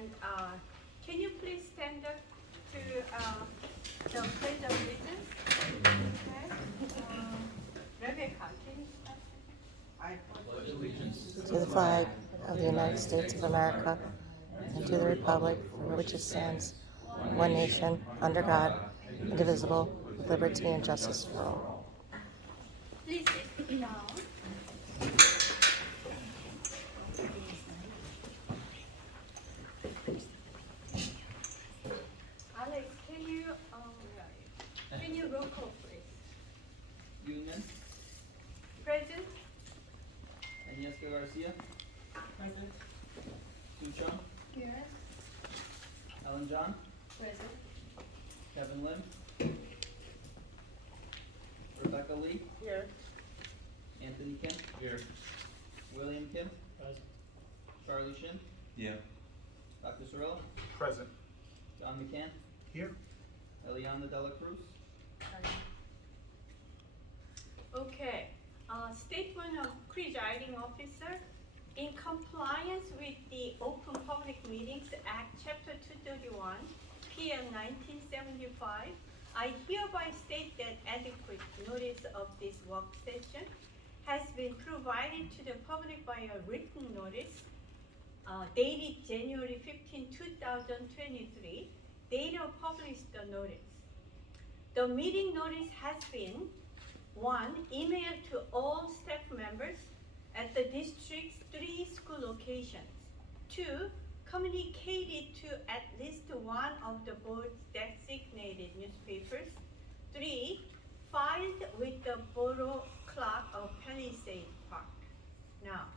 And can you please stand up to the Pledge of Allegiance? Okay. Rebecca, can you start? I pledge allegiance to the flag of the United States of America and to the republic for which it stands, one nation, under God, indivisible, with liberty and justice for all. Please sit down. Alex, can you roll call, please? Union, Present. Agnieszka Garcia. Present. Suchong, Here. Ellen John, Present. Kevin Lim, Rebecca Lee, Here. Anthony Kim, Here. William Kim, Present. Charlie Shin, Yeah. Dr. Sorrella, Present. John McCann, Here. Eliana Dela Cruz. Okay. Statement of presiding officer. In compliance with the Open Public Meetings Act, Chapter 231, PM 1975, I hereby state that adequate notice of this work session has been provided to the public by a written notice dated January 15, 2023. Data published the notice. The meeting notice has been 1. Emailed to all staff members at the district's 3 school locations. 2. Communicated to at least one of the board's designated newspapers. 3. Filed with the borough clerk of Palisades Park. Now,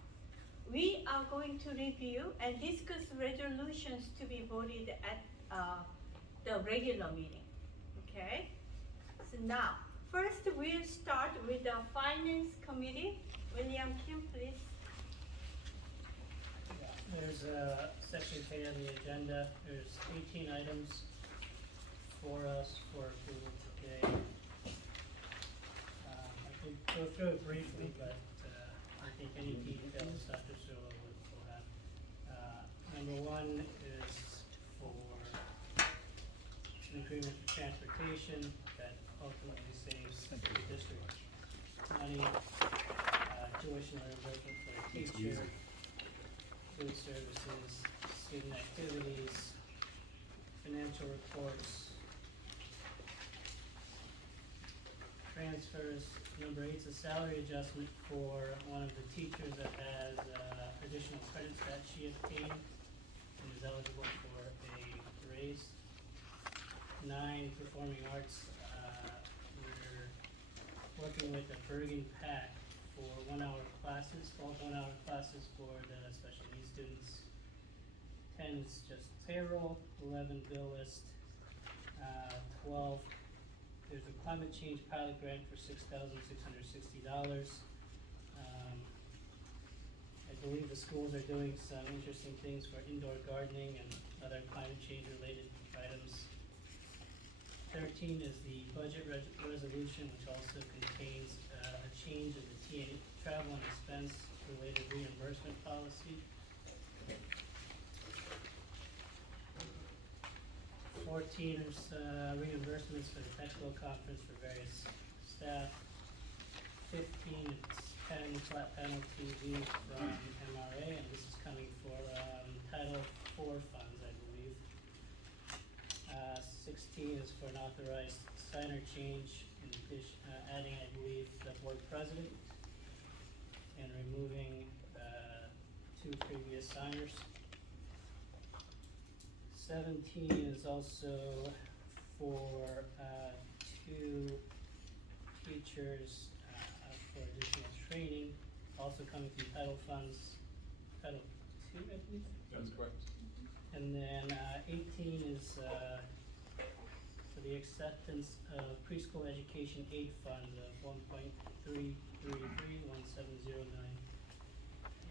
we are going to review and discuss resolutions to be voted at the regular meeting. Okay? So now, first we'll start with the Finance Committee. William Kim, please. There's section K on the agenda. There's 18 items for us for approval today. I can go through it briefly, but I think any details Dr. Sula will have. Number 1 is for an agreement for transportation that ultimately saves the district money, tuition reimbursement for the teacher, food services, student activities, financial reports, transfers. Number 8 is a salary adjustment for one of the teachers that has additional credits that she obtained and is eligible for a raise. 9, performing arts. We're working with the Bergen PAC for 1-hour classes, 12 1-hour classes for the special needs students. 10 is just payroll. 11, bill list. 12, there's a climate change pilot grant for $6,660. I believe the schools are doing some interesting things for indoor gardening and other climate change related items. 13 is the budget resolution, which also contains a change in the TA travel and expense related reimbursement policy. 14 is reimbursements for the technical conference for various staff. 15 is 10 flat penalty dues from MRA, and this is coming for Title IV funds, I believe. 16 is for an authorized signer change, in addition, adding, I believe, the board president and removing 2 previous signers. 17 is also for 2 teachers for additional training, also coming from title funds, Title II, I believe. That's correct. And then 18 is for the acceptance of preschool education aid fund of 1.3331709,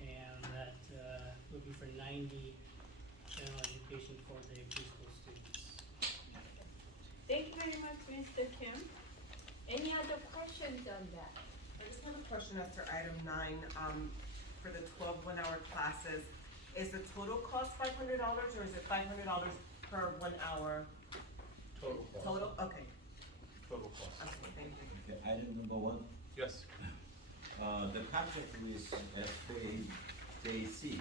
and that would be for 90 general education 4-day preschool students. Thank you very much, Mr. Kim. Any other questions on that? I just have a question after item 9, for the 12 1-hour classes. Is the total cost $500 or is it $500 per 1 hour Total cost. total? Okay, Total cost. okay, thank you. Okay, item number one, Yes. the contract with FAJC,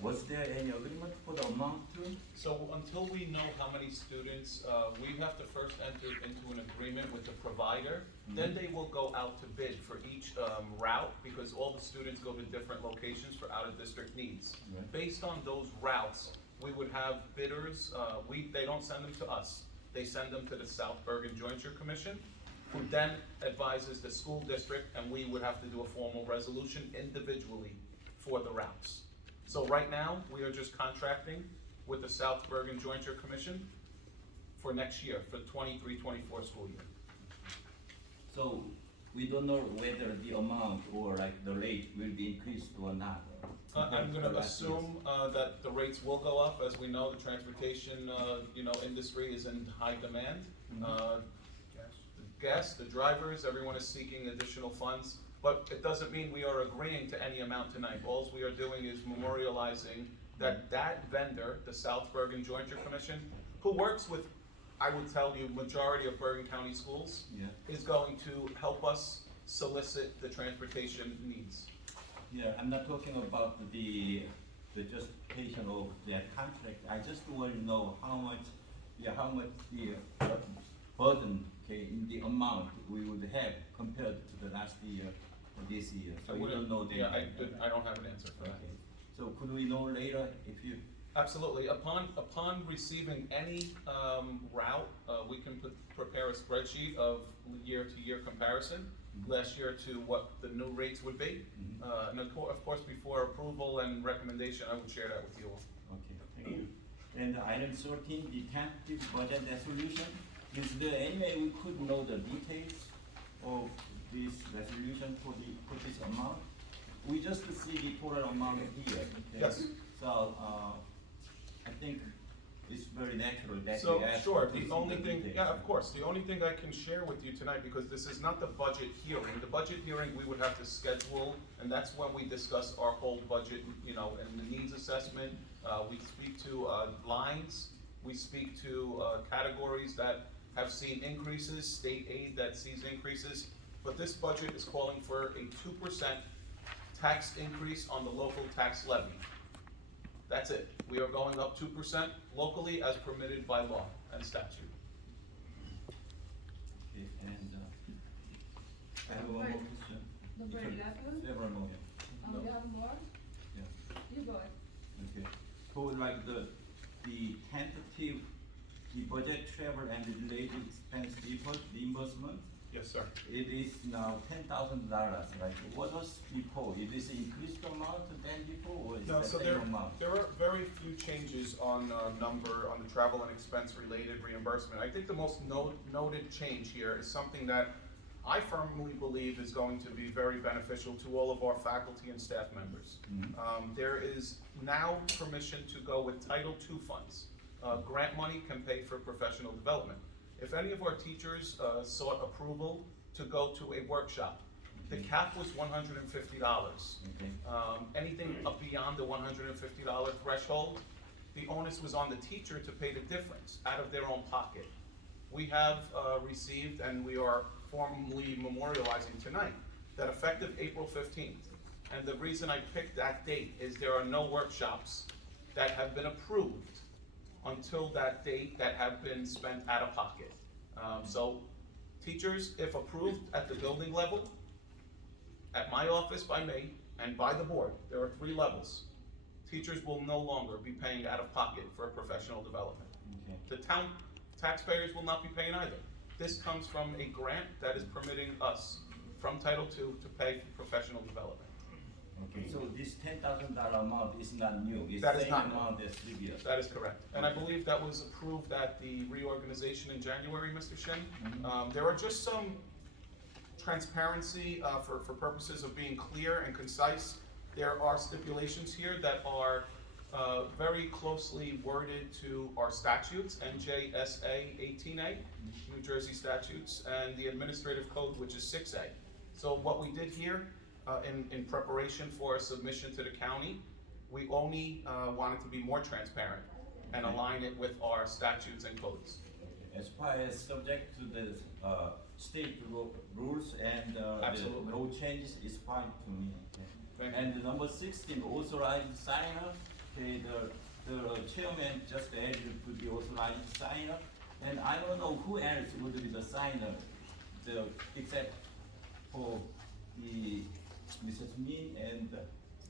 was there any agreement for the amount too? So until we know how many students, we have to first enter into an agreement with the provider. Then they will go out to bid for each route, because all the students go to different locations for out-of-district needs. Right. Based on those routes, we would have bidders, they don't send them to us. They send them to the South Bergen Jointure Commission, who then advises the school district, and we would have to do a formal resolution individually for the routes. So right now, we are just contracting with the South Bergen Jointure Commission for next year, for 23-24 school year. So we don't know whether the amount or like the rate will be increased or not. I'm gonna compared to last year's. assume, that the rates will go up. As we know, the transportation, industry is in high demand. The drivers, everyone is seeking additional funds, but it doesn't mean we are agreeing to any amount tonight. All we are doing is memorializing that vendor, the South Bergen Jointure Commission, who works with, I would tell you, majority of Bergen County schools, Yeah, is going to help us solicit the transportation needs. yeah, I'm not talking about the justification of that contract, I just want to know how much the burden, okay, in the amount we would have compared to the last year or this year, so we don't know that. Yeah, I don't have an answer for that. Okay, so could we know later if you? Absolutely. Upon receiving any route, we can prepare a spreadsheet of year-to-year comparison, last year to what the new rates would be. And of course, before approval and recommendation, I would share that with you all. Okay, thank you. And item 13, the tentative budget resolution, is there any way we could know the details of this resolution for this amount? We just see the total amount here. Okay? Yes. So, I think it's very natural that So, we ask sure, to see the only thing, details. yeah, of course, the only thing I can share with you tonight, because this is not the budget hearing. The budget hearing, we would have to schedule, and that's when we discuss our whole budget, and the needs assessment. We speak to lines, we speak to categories that have seen increases, state aid that sees increases. But this budget is calling for a 2% tax increase on the local tax levy. That's it. We are going up 2% locally as permitted by law and statute. Okay, and, I have one more question. Number 11, Several more, yeah. you have more? Yeah. You go ahead. Okay, for like the tentative, the budget travel and related expense reimbursement, Yes, sir. it is now $10,000, right? What was before? It is increased amount than before, or is No, the so same amount? there are very few changes on the travel and expense related reimbursement. I think the most noted change here is something that I firmly believe is going to be very beneficial to all of our faculty and staff members. There is now permission to go with Title II funds. Grant money can pay for professional development. If any of our teachers sought approval to go to a workshop, the cap was $150. Okay, Anything up beyond the $150 threshold, the onus was on the teacher to pay the difference out of their own pocket. We have received, and we are formally memorializing tonight, that effective April 15th, and the reason I picked that date is there are no workshops that have been approved until that date that have been spent out of pocket. So teachers, if approved at the building level, at my office by me, and by the board, there are 3 levels. Teachers will no longer be paying out of pocket for professional development. okay, The town taxpayers will not be paying either. This comes from a grant that is permitting us from Title II to pay for professional development. okay. So this $10,000 amount is not new, it's That the is same not new. amount as previous? That is correct. And I believe that was approved at the reorganization in January, Mr. Shin. There are just some transparency, for purposes of being clear and concise. There are stipulations here that are very closely worded to our statutes, NJSA 18A, New Jersey statutes, and the administrative code, which is 6A. So what we did here, in preparation for a submission to the county, We only wanted to be more transparent and align it with our statutes and codes. As far as subject to the state rules and the Absolutely. law changes is fine to me. Thank you. And number 16, authorized signer. Okay, the chairman just added to be authorized signer, and I don't know who else would be the signer, except for the Mrs. Min and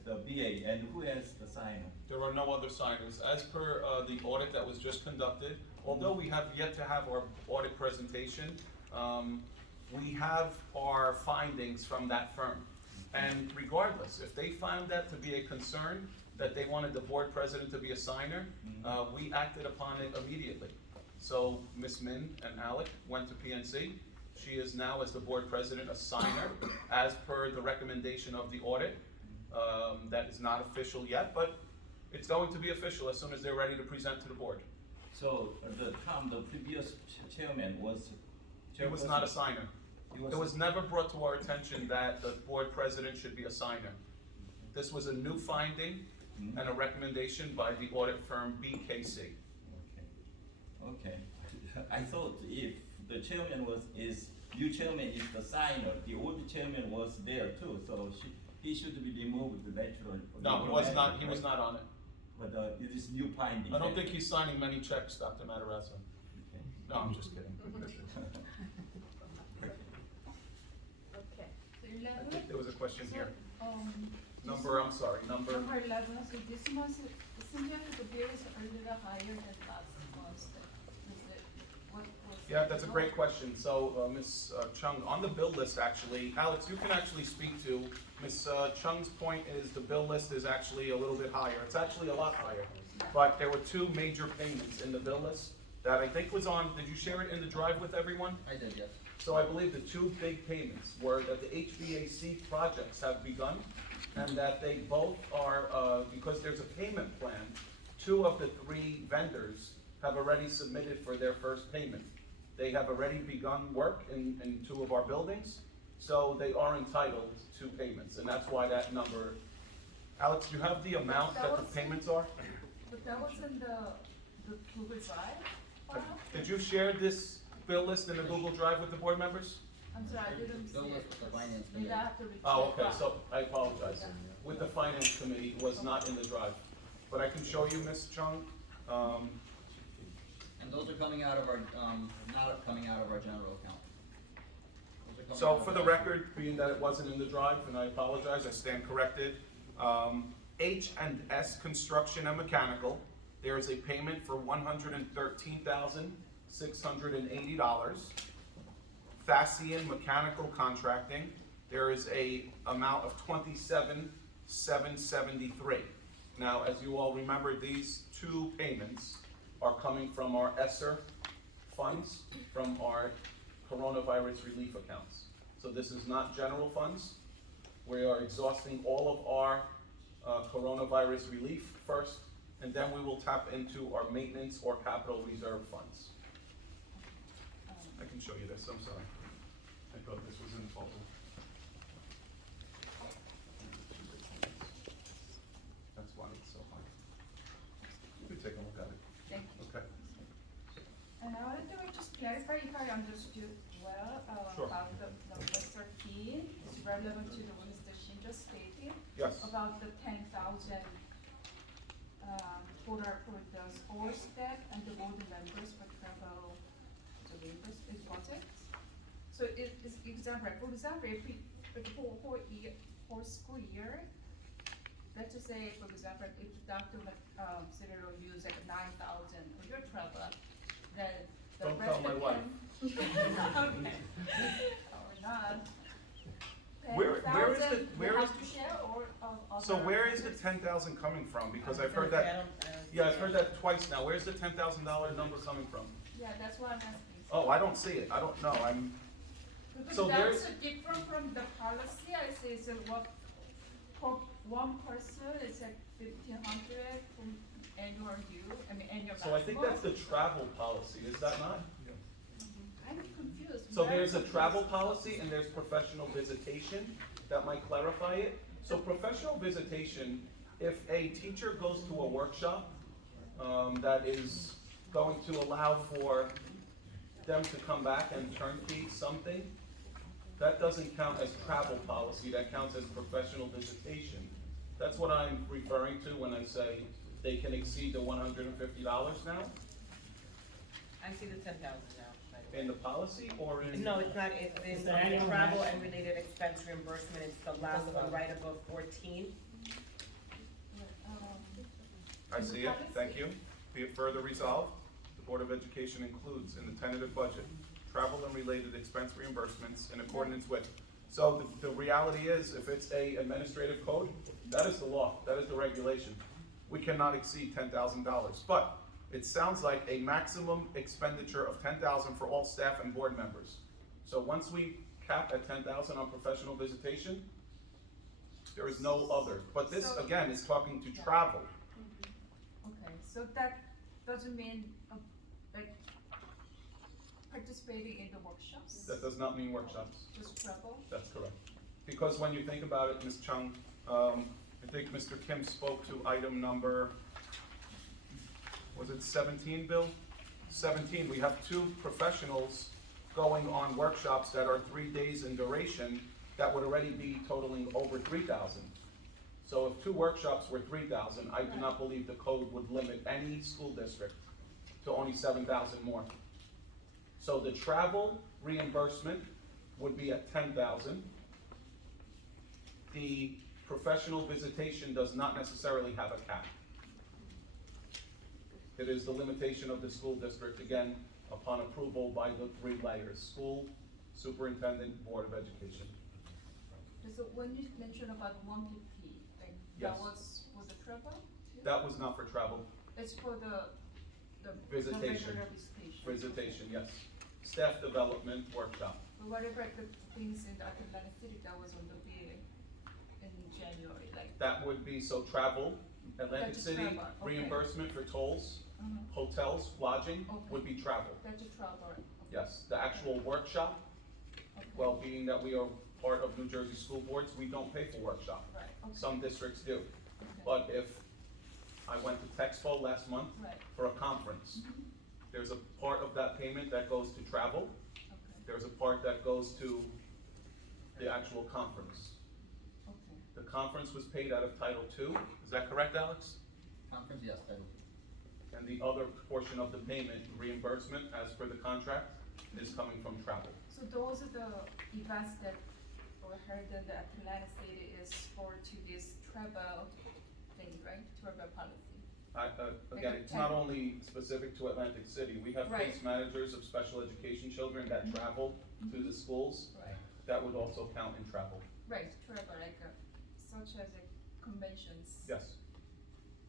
the BA, and who else the signer? There are no other signers. As per the audit that was just conducted, although we have yet to have our audit presentation, we have our findings from that firm. And regardless, if they found that to be a concern, that they wanted the board president to be a signer, we acted upon it immediately. So Ms. Min and Alec went to PNC. She is now, as the board president, a signer, as per the recommendation of the audit. That is not official yet, but it's going to be official as soon as they're ready to present to the board. So the previous chairman was. He was not a signer. He was- It was never brought to our attention that the board president should be a signer. This was a new finding and a recommendation by the audit firm BKC. Okay. I thought if the chairman new chairman is the signer, the old chairman was there too, so he should be removed naturally. No, he was not on it. But it is new finding. I don't think he's signing many checks, Dr. Matarazzo. Okay. No, I'm just kidding. Okay. So I 11, think there was a question here. this I'm sorry, Number 11, so this month, it seems like the bill is a little higher than last month. Is it, what was? Yeah, that's a great question. So, Ms. Chung, on the bill list, actually, Alex, you can actually speak to, Ms. Chung's point is the bill list is actually a little bit higher. It's actually a lot higher. But there were two major payments in the bill list that I think was on, did you share it in the drive with everyone? I did, yes. So I believe the two big payments were that the HVAC projects have begun, and that they both are, because there's a payment plan, two of the three vendors have already submitted for their first payment. They have already begun work in two of our buildings, so they are entitled to payments, and that's why that number. Alex, do you have the amount that the payments are? But that was in the Google Drive file? Did you share this bill list in the Google Drive with the board members? I'm sorry, I didn't see Bill it. list with the finance Maybe committee. I have to recheck. Oh, okay, so I apologize. With the finance committee, it was not in the drive. But I can show you, Ms. Chung. And those are coming out of our, not coming out of our general account. Those are coming So out for of the our- record, being that it wasn't in the drive, and I apologize, I stand corrected. H&S Construction and Mechanical, there is a payment for $113,680. Fassian Mechanical Contracting, there is a amount of $27,773. Now, as you all remember, these two payments are coming from our ESSER funds, from our coronavirus relief accounts. So this is not general funds. We are exhausting all of our coronavirus relief first, and then we will tap into our maintenance or capital reserve funds. I can show you this, I'm sorry. I thought this was in total. That's why it's so high. You can take a look at it. Thank you. Okay. And I wanted to just clarify if I understood well, Sure. about the number 13, it's relevant to the ones that she just stated. Yes. About the 10,000, for the sports staff and the board members for travel, the reimbursement projects. So it's example, for example, if we, for school year, let's just say, for example, if Dr. Cyril used like 9,000 for your travel, then the Don't rest tell my of wife. them. Okay. Or not. Where is the- 10,000 we where have is- to share or other. So where is the 10,000 coming from? Because I've heard that, yeah, I've heard that twice now. Where's the $10,000 number coming from? Yeah, that's what I'm asking. Oh, I don't see it. I don't know. Because so that's different from the policy, I say, so what, for one person, it's like 1,500 from annual due, annual So I think that's the travel policy, is that not? I'm confused. So very there's a confused. travel policy and there's professional visitation, that might clarify it. So professional visitation, If a teacher goes to a workshop, that is going to allow for them to come back and turnkey something, that doesn't count as travel policy, that counts as professional visitation. That's what I'm referring to when I say they can exceed the $150 now, I see the 10,000 now, by the way. in the policy or in? No, it's not, it's It's in the annual travel match. and related expense reimbursement, it's the last one right above 14. I see it, thank you. Be it further resolved, the Board of Education includes in the tentative budget, travel and related expense reimbursements in accordance with. So the reality is, if it's a administrative code, that is the law, that is the regulation. We cannot exceed $10,000, but it sounds like a maximum expenditure of $10,000 for all staff and board members. So once we cap at $10,000 on professional visitation, there is no other. But this, So- again, is talking to travel. Okay, so that doesn't mean, like, participating in the workshops? That does not mean workshops. Just travel? That's correct. Because when you think about it, Ms. Chung, I think Mr. Kim spoke to item number, was it 17, Bill? 17, we have 2 professionals going on workshops that are 3 days in duration that would already be totaling over 3,000. So if 2 workshops were 3,000, I do not believe the code would limit any school district to only 7,000 more. So the travel reimbursement would be at 10,000. The professional visitation does not necessarily have a cap. It is the limitation of the school district, again, upon approval by the 3 layers, school, superintendent, Board of Education. So when you mentioned about 150, like, Yes. that was the travel? That was not for travel, It's for the Visitation. regular visitation. visitation, yes. Staff development workshop. But whatever the things in the Atlantic City that was on the bill in January, like, That would be, so travel, Atlantic That's a City, travel, okay. reimbursement for tolls, uh hotels, lodging, Okay. would be travel. that's a travel. Okay. Yes, the actual workshop, Okay. well, being that we are part of New Jersey School Boards, we don't pay for workshop. Right, okay. Some districts do. Okay. But if I went to Texpo last month Right, for a conference, there's a part of that payment that goes to travel, okay, there's a part that goes to the actual conference. okay. The conference was paid out of Title II, is that correct, Alex? Conference, yes, Title And the other portion of the payment, reimbursement, as per the contract, is coming from travel. So those are the events that were held in the Atlantic City is for to this travel thing, right? Travel policy. Again, it's not only specific to Atlantic City, we have Right. case managers of special education children that travel to the schools, Right. that would also count in travel. Right, travel, like, such as conventions. Yes,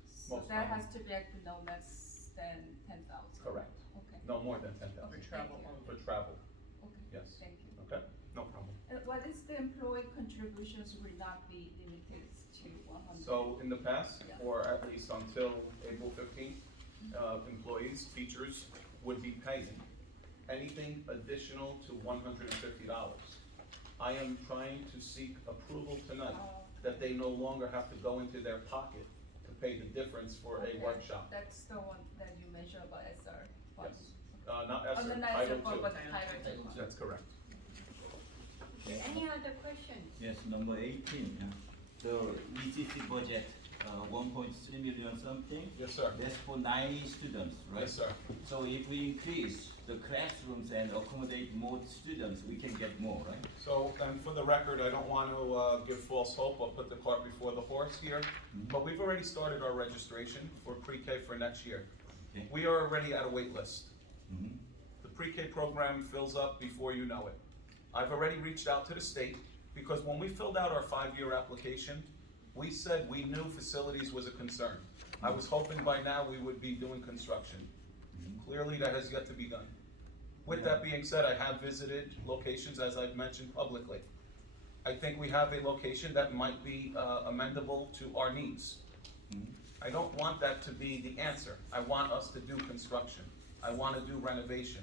So most that common. has to be like no less than 10,000. correct, Okay, no more than 10,000 For travel Thank you. only. for travel, okay. yes, Thank you. okay, no problem. And what is the employee contributions will not be limited to 100? So in the past, Yeah. or at least until April 15th, employees, teachers would be paying anything additional to $150. I am trying to seek approval tonight that they no longer have to go into their pocket to pay the difference for a Okay, workshop. That's the one that you mentioned about SR funds. Yes, not Oh, ESSER, no, not Title SR fund, II. but Title II Title fund. That's correct. Any other questions? Yes, number 18, yeah. The ECC budget, 1.3 million something. Yes, sir. That's for 90 students, right? Yes, sir. So if we increase the classrooms and accommodate more students, we can get more, right? So, and for the record, I don't want to give false hope or put the cart before the horse here, but we've already started our registration for pre-K for next year. Okay. We are already at a wait list. Mhm. The pre-K program fills up before you know it. I've already reached out to the state, because when we filled out our 5-year application, we said we knew facilities was a concern. I was hoping by now we would be doing construction. Clearly, that has yet to be done. With that being said, I have visited locations, as I've mentioned publicly. I think we have a location that might be amendable to our needs. I don't want that to be the answer. I want us to do construction. I want to do renovation.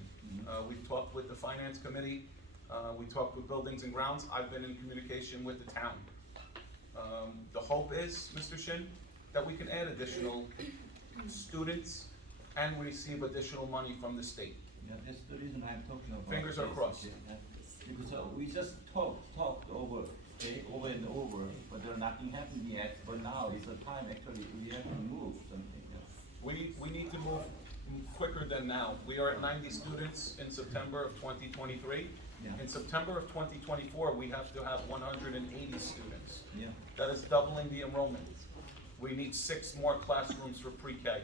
We've talked with the finance committee, we talked with buildings and grounds, I've been in communication with the town. The hope is, Mr. Shin, that we can add additional students and receive additional money from the state. Yeah, that's the reason I'm talking about. Fingers are this, crossed. okay, yeah. Because we just talked over, okay, over and over, but there nothing happened yet, but now is the time actually we have to move something, yeah. We need to move quicker than now. We are at 90 students in September of 2023. Yeah. In September of 2024, we have to have 180 students. Yeah. That is doubling the enrollment. We need 6 more classrooms for pre-K. Right,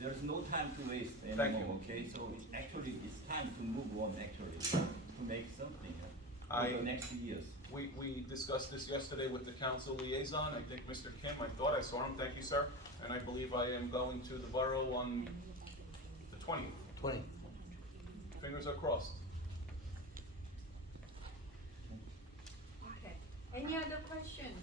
there's no time to waste Thank anymore, you. okay, so it's actually, it's time to move on actually, to make something, for I- the next years. We discussed this yesterday with the council liaison. I think Mr. Kim, I thought I saw him, thank you, sir. And I believe I am going to the borough on the 20th. 20. Fingers are crossed. Okay, any other questions?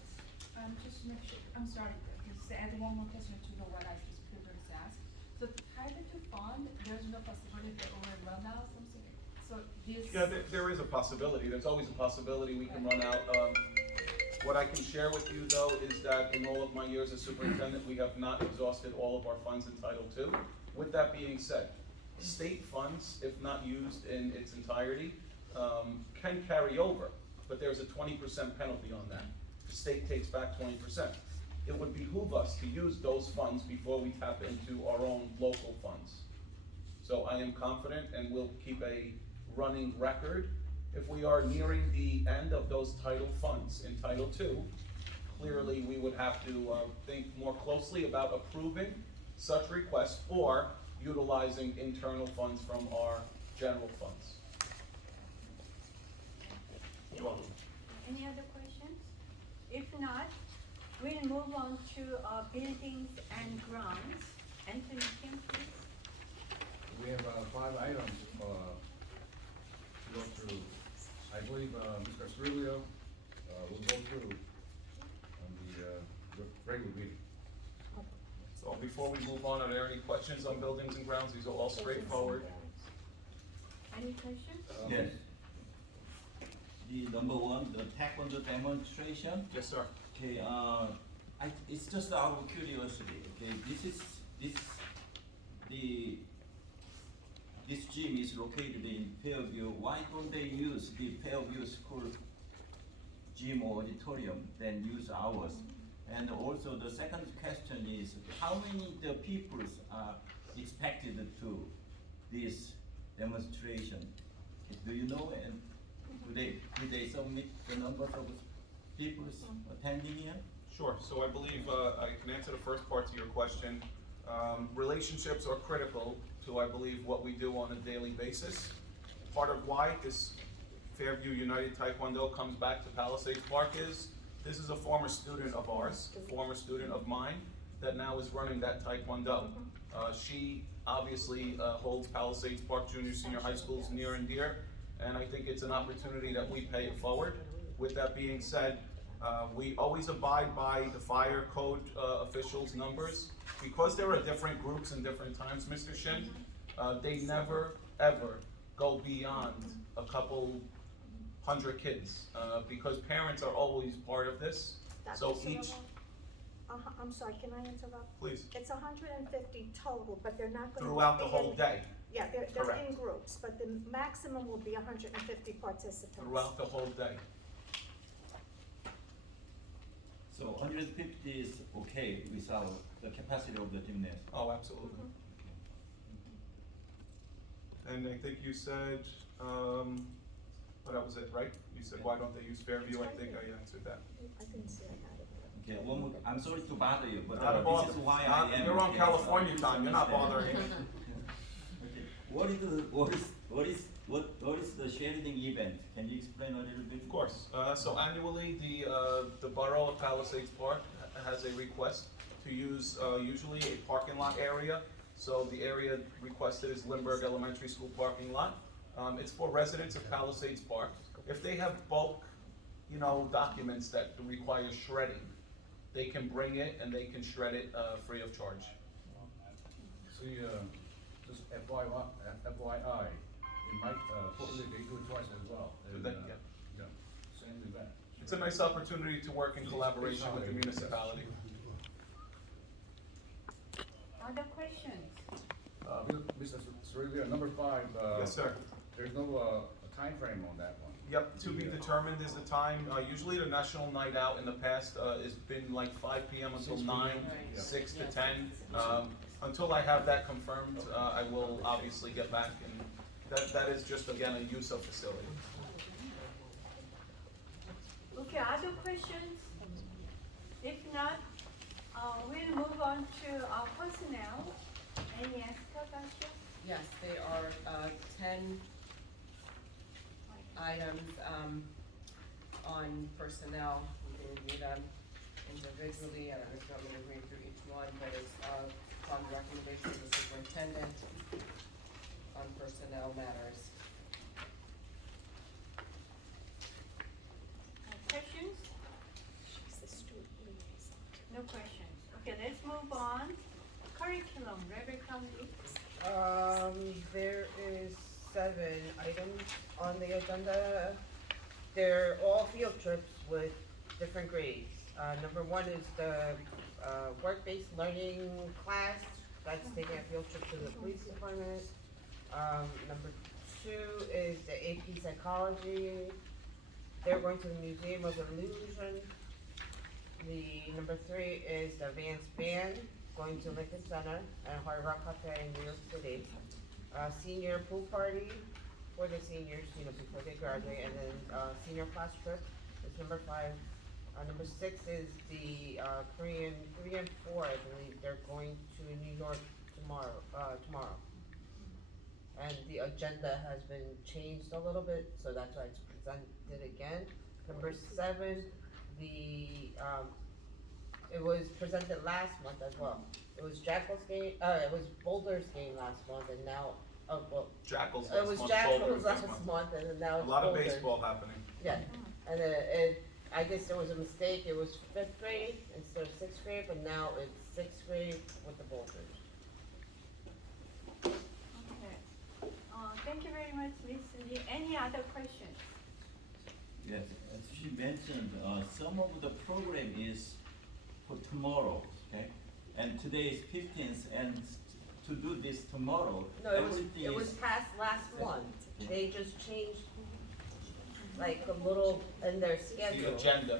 Just to make sure, I'm sorry, just add one more question to the what I just previously asked. So Title II fund, there's no possibility that will run out something, so this. Yeah, there is a possibility, there's always a possibility we can run out. What I can share with you though is that in all of my years as superintendent, we have not exhausted all of our funds in Title II. With that being said, state funds, if not used in its entirety, can carry over, but there's a 20% penalty on that. The state takes back 20%. It would behoove us to use those funds before we tap into our own local funds. So I am confident and will keep a running record. If we are nearing the end of those title funds in Title II, clearly we would have to think more closely about approving such requests or utilizing internal funds from our general funds. You're welcome. Any other questions? If not, we'll move on to buildings and grounds. Anthony Kim, please. We have 5 items to go through. I believe Mr. Cirillo will go through on the regular meeting. So before we move on, are there any questions on buildings and grounds? These are all straightforward. Any questions? Yes. The number one, the taekwondo demonstration. Yes, sir. Okay, it's just out of curiosity, okay, this gym is located in Fairview. Why don't they use the Fairview School gym or auditorium, then use ours? And also the second question is, how many the peoples are expected to this demonstration? Okay, do you know, and do they submit the numbers of people attending here? Sure, so I believe I can answer the first part to your question. Relationships are critical to, I believe, what we do on a daily basis. Part of why this Fairview United Taekwondo comes back to Palisades Park is, this is a former student of ours, a former student of mine, that now is running that Taekwondo. She obviously holds Palisades Park Junior Senior High Schools near and dear, and I think it's an opportunity that we pay it forward. With that being said, we always abide by the fire code officials' numbers. Because there are different groups and different times, Mr. Shin, they never, ever go beyond a couple hundred kids, because parents are always part of this. So each, I'm sorry, can I interrupt? please, It's 150 total, but they're not gonna. throughout the whole day, Yeah, they're in Correct. groups, but the maximum will be 150 participants. throughout the whole day. So 150 is okay without the capacity of the gymnasium. Oh, absolutely. And I think you said, well, that was it, right? You said, why don't they use Fairview? I think I answered that. I didn't see I had it. Okay, one more, I'm sorry to bother you, but Not a this bother. is why Not- I am. You're on okay, California so time, you're not understand. bothering me. Okay. What is the shading event? Can you explain a little bit? Of course. So annually, the Borough of Palisades Park has a request to use usually a parking lot area. So the area requested is Lindbergh Elementary School parking lot. It's for residents of Palisades Park. If they have bulk, documents that require shredding, they can bring it and they can shred it free of charge. See, just FYI, it might, hopefully they do it twice as well. And, But then, yeah. yeah, same event. It's a nice opportunity to work in collaboration with the municipality. Cerulli, number 5, Yes, sir. there's no, time frame on that one. Yep, to be The, determined is the time. Usually the national night out in the past has been like 5 p.m. until 6 9, p.m. Yeah. 6 to 10. Until I have that confirmed, I will obviously get back, and that is just, again, a use of facility. Okay, other questions? If not, we'll move on to our personnel. Any ask about you? Yes, they are, 10 items, on personnel. We can review them individually, and I'm just going to read through each one, but it's, upon the recommendation of the superintendent on personnel matters. Questions? She's the student liaison. No questions. Okay, let's move on. Curriculum, Rebecca County. There is 7 items on the agenda. They're all field trips with different grades. Number 1 is the work-based learning class. That's taking a field trip to the police department. Number 2 is the AP psychology. They're going to the Museum of Illusion. The number 3 is the advanced band going to Lincoln Center and Hard Rock Cafe in New York City. Senior pool party for the seniors, before they graduate, and then senior class trip is number 5. Number 6 is the Korean 3 and 4, I believe, they're going to New York tomorrow. And the agenda has been changed a little bit, so that's why it's presented again. Number 7, it was presented last month as well. It was it was Boulder's game last month, and now, Jackals it was last month, Jackals Boulders last this month. month, and then now A it's lot of Boulder's. baseball happening. Yeah, and I guess there was a mistake, it was 5th grade instead of 6th grade, but now it's 6th grade with the Boulders. Okay. Thank you very much, Ms. Lee. Any other questions? Yes, as she mentioned, some of the program is for tomorrow, okay? And today is 15th, and to do this tomorrow, No, everything it was is. passed last month, they just changed like a little in their schedule. The agenda.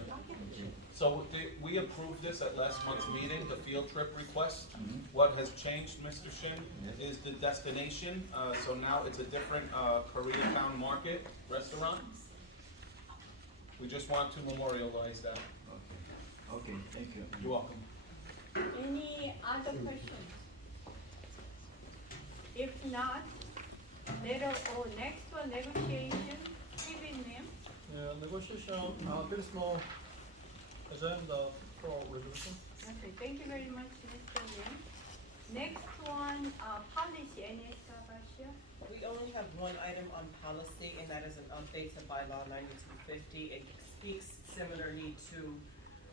So we approved this at last month's meeting, the field trip request. Mhm. What has changed, Mr. Shin, is the destination. So now it's a different Koreatown Market restaurant. We just want to memorialize that. Okay, thank you. You're welcome. Any other questions? If not, next one, negotiation, Steven. Yeah, negotiation, very small agenda for resolution. Okay, thank you very much, Mr. Lim. Next one, policy, any establishment? We only have one item on policy, and that is an update to bylaw 9250. It speaks similarly to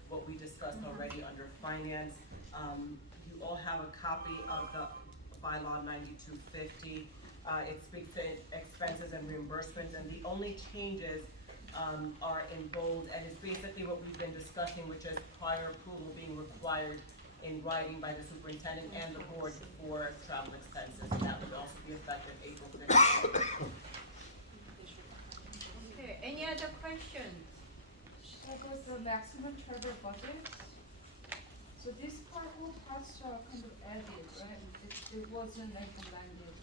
what we discussed already under finance. You all have a copy of the bylaw 9250. It speaks to expenses and reimbursements, and the only changes are in bold, and it's basically what we've been discussing, which is prior approval being required in writing by the superintendent and the board for travel expenses. And that would also be effective April 15th. Okay, any other questions? That was the maximum travel budget. So this part, all parts are kind of added, right? It wasn't like blended.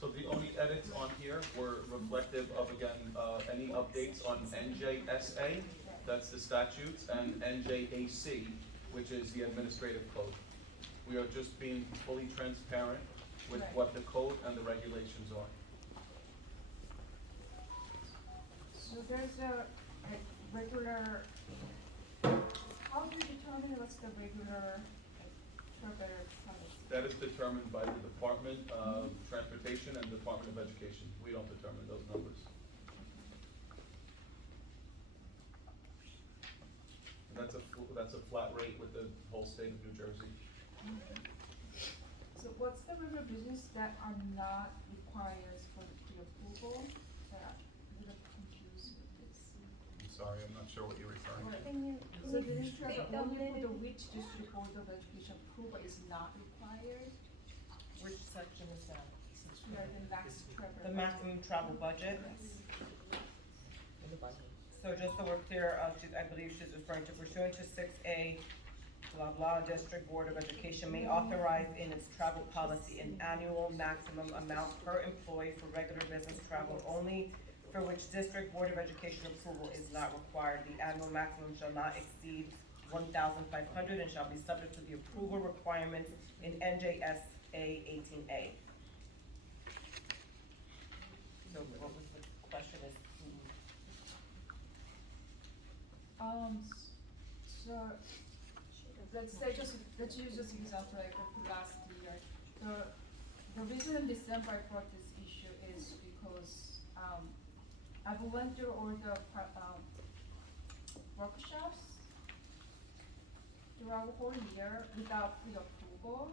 So the only edits on here were reflective of, again, any updates on NJSA, that's the statutes, and NJAC, which is the administrative code. We are just being fully transparent with Right. what the code and the regulations are. So there's a regular, how do you determine what's the regular travel policy? That is determined by the Department of Transportation and Department of Education. We don't determine those numbers. And that's a flat rate with the whole state of New Jersey. So what's the regular business that are not required for the pre-approval? That I'm a little confused with this. I'm sorry, I'm not sure what you're referring to. Can you So the district speak a only for the little? which district board of education approval is not required? Which section is that? Yeah, the max travel. The maximum travel budget? Yes. So just so we're clear, I believe she's referring to pursuant to 6A, blah, blah, District Board of Education may authorize in its travel policy an annual maximum amount per employee for regular business travel only, for which District Board of Education approval is not required. The annual maximum shall not exceed 1,500 and shall be subject to the approval requirements in NJSA 18A. So what was the question is, So, let's say let's use this example like last year. The reason in December I brought this issue is because, I've went through all the, workshops throughout the whole year without pre-approval.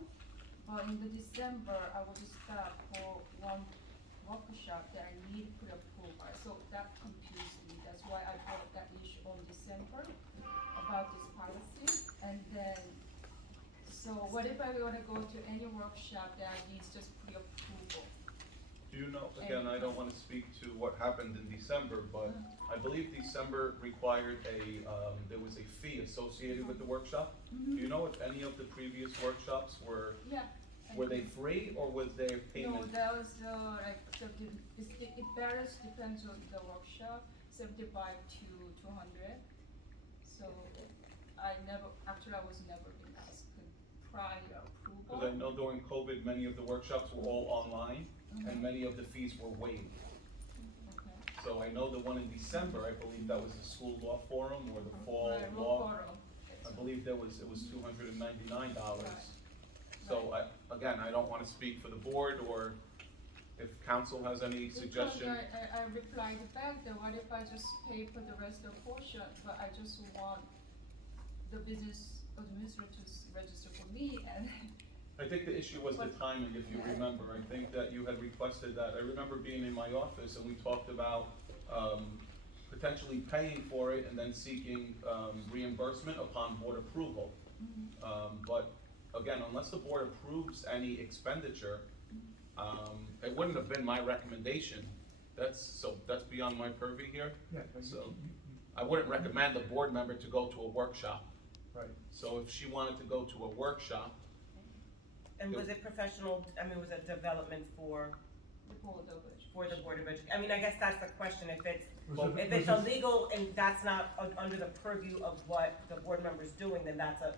But in the December, I was stopped for one workshop that I need pre-approval, so that confused me. That's why I brought that issue on December about this policy. And then, so what if I wanna go to any workshop that needs just pre-approval? Do you know, again, I don't wanna speak to what happened in December, but I believe December required there was a fee associated with the workshop. Do you know if any of the previous workshops were they free or was there No, payment? that was like it varies, depends on the workshop, 75 to 200. So I was never been asked prior approval. Because I know during COVID, many of the workshops were all online and many of the fees were waived. Okay. So I know the one in December, I believe that was the school law forum or the fall Right, law. forum. I believe it was $299. Right. So again, I don't wanna speak for the board or if council has any suggestion. Because I replied back that what if I just pay for the rest of the portion, but I just want the business administrator to register for me and. I think the issue was the timing, if you remember. I think that you had requested that. I remember being in my office and we talked about potentially paying for it and then seeking reimbursement upon board approval. But again, unless the board approves any expenditure, it wouldn't have been my recommendation. That's beyond my purview here. Yeah. So I wouldn't recommend a board member to go to a workshop. Right. So if she wanted to go to a workshop, and was it professional, was it development for The Board of Education. the Board of Education? I guess that's the question, if it's Was it- if it's was it- illegal and that's not under the purview of what the board member's doing, then that's a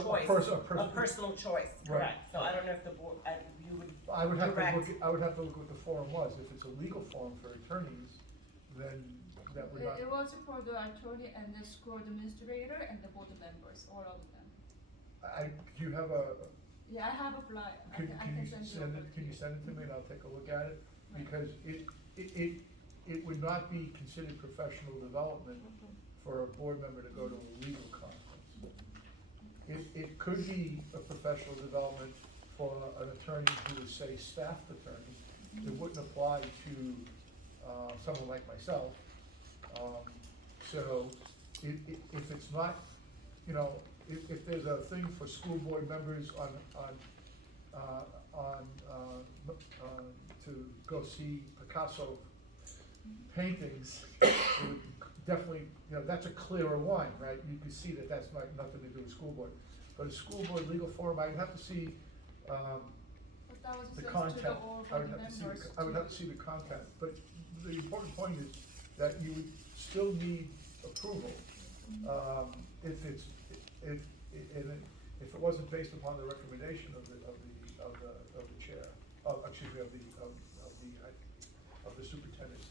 choice, a personal choice, Right. correct? So I don't know if the board, you would I would have to direct. look, I would have to look what the forum was. If it's a legal forum for attorneys, then that would not. It was for the attorney and the school administrator and the board members, all of them. Do you have a, Yeah, I have a flyer. I can can you send send you. it, can you send it to me and I'll take a look at it? Right. Because it would not be considered professional development for a board member to go to a legal conference. It could be a professional development for an attorney who is, say, staffed attorney. It wouldn't apply to someone like myself. So if it's not, if there's a thing for school board members to go see Picasso paintings, it would definitely, that's a clearer one, right? You can see that that's nothing to do with school board. But a school board legal forum, I would have to see, But that was the sent to content. the all I would board have to see, members. I would have to see the content, but the important point is that you would still need approval. If it wasn't based upon the recommendation of the chair, of the superintendent.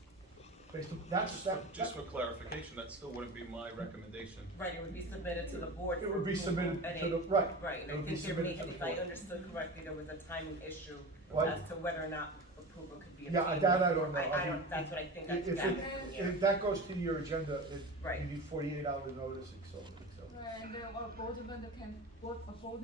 just for clarification, that still wouldn't be my recommendation. Right, it would be submitted to the board. It for would be approval, submitted and to a- the, right. Right, and It I would be think there submitted may, to the if I board. understood correctly, there was a timing issue Well, as to whether or not approval could be Yeah, obtained. that I don't know. I don't, that's what I think, If that's it- that, if that goes to your agenda, Right. you need 48-hour notice, so. Right, and then a board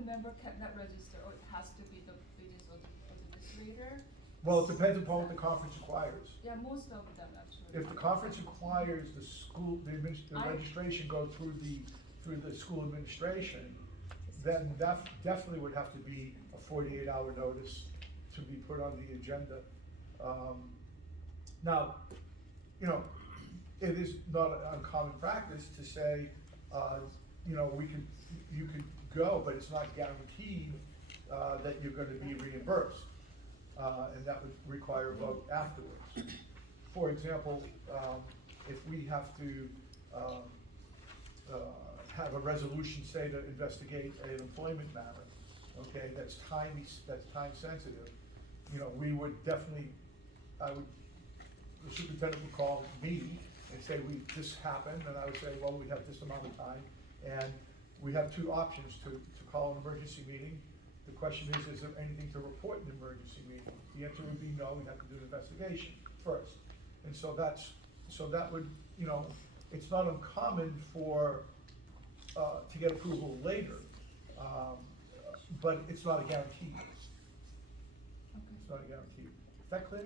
member cannot register, or it has to be the business administrator. Well, it depends upon what the conference requires. Yeah, most of them actually. If the conference requires the school, the I- registration go through the school administration, then that definitely would have to be a 48-hour notice to be put on the agenda. Now, you know, it is not an uncommon practice to say, you know, you could go, but it's not guaranteed, that you're gonna be reimbursed. And that would require a vote afterwards. For example, if we have to, have a resolution, say, to investigate an employment matter, okay, that's time sensitive, you know, we would definitely, the superintendent would call me and say, this happened, and I would say, well, we have this amount of time, and we have two options to call an emergency meeting. The question is there anything to report in an emergency meeting? The answer would be no, we'd have to do an investigation first. And so that would, you know, it's not uncommon for, to get approval later, but it's not a guarantee. It's not a guarantee. Is that clear?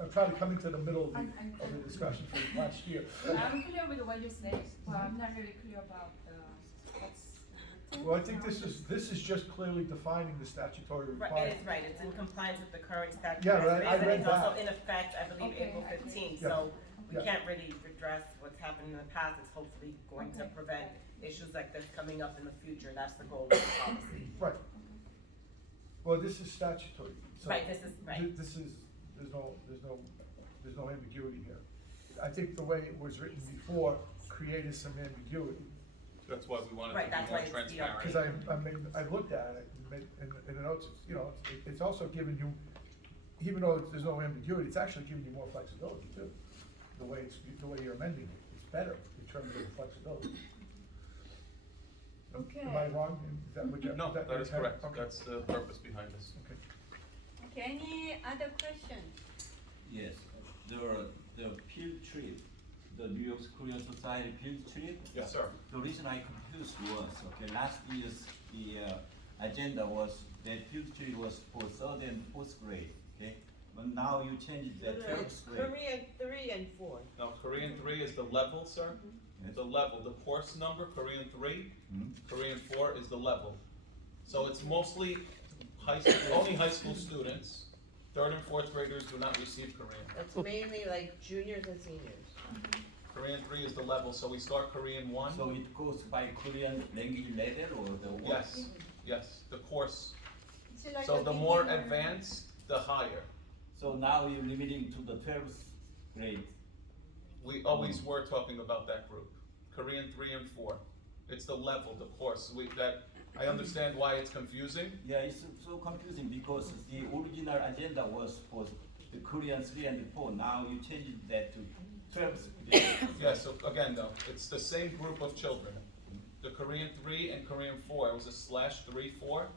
I'm trying to come into the middle of the discussion for last year. I'm clear with what you say, but I'm not really clear about what's. Well, I think this is just clearly defining the statutory Right, requirement. it is right, it's in compliance with the current statute. Yeah, as right, it I is, and read it's also that. in effect, I believe, Okay, April I- 15th, Yeah. so we Yeah. can't really redress what's happened in the past. It's hopefully going to Okay. prevent issues like this coming up in the future. That's the goal of the policy. Right. Well, this is statutory. So Right, this is, right. This is, there's no ambiguity here. I think the way it was written before created some ambiguity. That's why we wanted Right, to be that's more why it's transparent. Because I looked at it, in the notes, you know, it's also giving you, even though there's no ambiguity, it's actually giving you more flexibility too. The way you're amending it, it's better in terms of flexibility. Okay. Am I wrong? Is that what you- No, that is okay, correct. okay. That's the purpose behind this. Okay. Okay, any other questions? Yes, the field trip, the New York Korean Society field trip. Yes, sir. The reason I confused was, okay, last year's, the agenda was, that field trip was for third and fourth grade, okay? But now you changed that No, it's twelfth grade. Korean 3 and 4. Now, Korean 3 is the level, sir. Yes. The level, the course number, Korean 3, Hmm? Korean 4 is the level. So it's mostly only high school students. Third and fourth graders do not receive Korean. It's mainly like juniors and seniors. Korean 3 is the level, so we start Korean 1. So it goes by Korean language level or the what? Yes, yes, the course. It's like So a the more beginner. advanced, the higher. So now you're limiting to the 12th grade. We always were talking about that group, Korean 3 and 4. It's the level, the course. I understand why it's confusing. Yeah, it's so confusing because the original agenda was for the Korean 3 and 4. Now you changed that to 12th grade. Yeah, so again though, it's the same group of children. The Korean 3 and Korean 4, it was a /3, 4.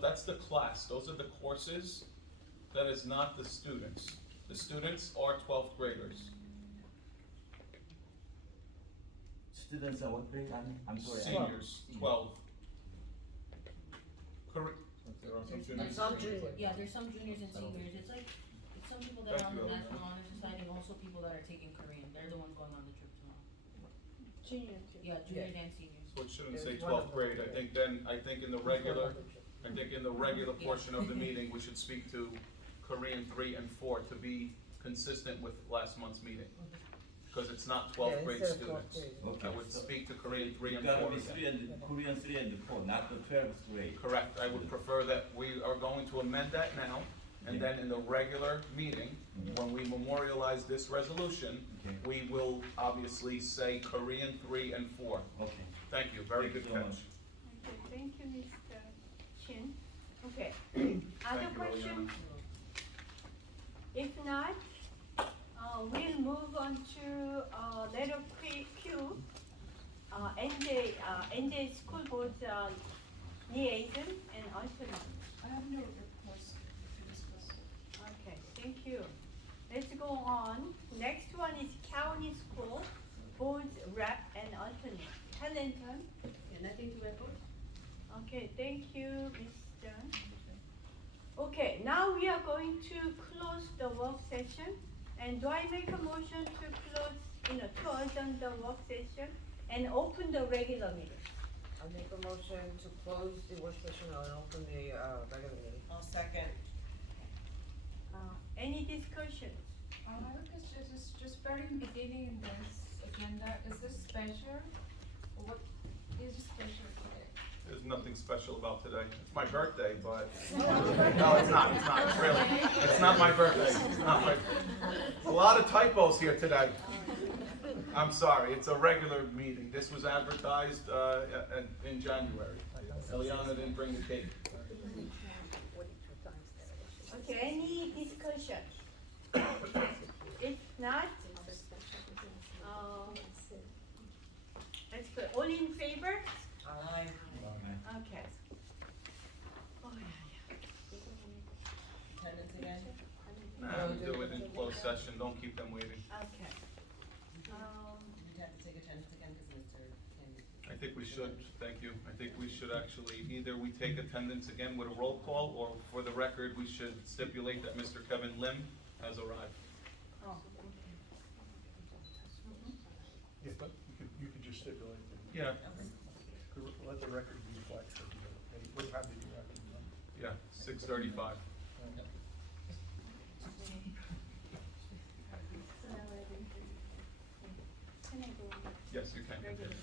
That's the class, those are the courses. That is not the students. The students are 12th graders. Students are what grade? I'm sorry. Seniors, 12. There are some juniors. Some juniors. Yeah, there's some juniors and seniors, it's like, it's some people that are on the Thank you. National Honor Society and also people that are taking Korean, they're the ones going on the trip tomorrow. Junior too. Yeah, juniors and seniors. So it shouldn't say There's one 12th of them. grade. I think in the regular portion of the meeting, we should speak to Korean 3 and 4 to be consistent with last month's meeting. Because it's not 12th grade instead of 12th students. grade. Okay, I would so speak to Korean 3 It's and gotta 4 be again. Korean 3 and 4, not the 12th grade. Correct, I would prefer that we are going to amend that now, and then in the regular meeting, when we memorialize this resolution, Okay. we will obviously say Korean 3 and 4. Okay. Thank you, very Thank you good so catch. much. Okay, thank you, Mr. Chin. Okay, other Thank you, question? Liliana. If not, we'll move on to, letter Q, NJ School Board, liaison and alternate. I have no reports to discuss. Okay, thank you. Let's go on. Next one is county school, board rep and alternate. Helen Tan. Yeah, nothing to report? Okay, thank you, Ms. Dunn. Okay, now we are going to close the work session. And do I make a motion to close, to adjourn the work session and open the regular meeting? I make a motion to close the work session and open the, regular meeting. I'll second. Any discussion? I have a question, just very beginning in this agenda, is this special? Or what is special today? There's nothing special about today. It's my birthday, but, no, it's not, really. It's not my birthday, it's not my, a lot of typos here today. I'm sorry, it's a regular meeting. This was advertised, in January. Eliana didn't bring the cake. Okay, any discussion? If not, let's go, all in favor? Aye. Okay. Oh, Attendance again? Nah, we do it in closed session, don't keep them waiting. Okay. You'd have to take attendance again because Mr. Candy. I think we should, thank you. I think we should actually, either we take attendance again with a roll call, or for the record, we should stipulate that Mr. Kevin Lim has arrived. Oh, Yeah, but you could just stipulate that. Yeah, Let the record reflect that, what time did you have to know? yeah, 6:35. can I go? Yes, you can. Regular.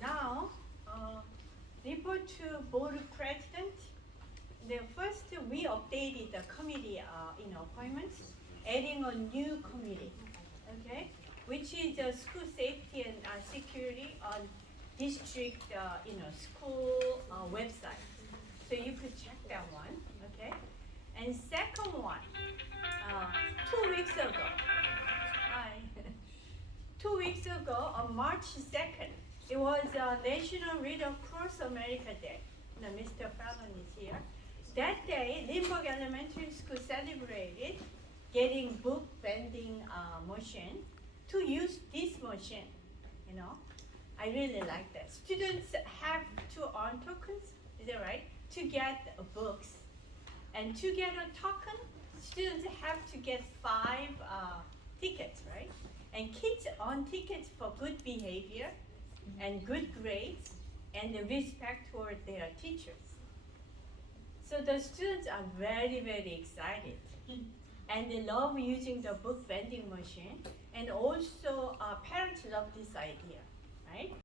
Now, report to board president. The first, we updated the committee, appointments, adding a new committee, okay? Which is school safety and security on district, school website. So you could check that one, okay? And second one, 2 weeks ago, 2 weeks ago, on March 2nd, it was National Read Across America Day. Now, Mr. Fallon is here. That day, Lindbergh Elementary School celebrated getting book vending machine to use this machine, I really like that. Students have to earn tokens, is that right? To get books. And to get a token, students have to get 5 tickets, right? And kids earn tickets for good behavior and good grades and the respect toward their teachers. So the students are very, very excited. And they love using the book vending machine. And also parents love this idea, right?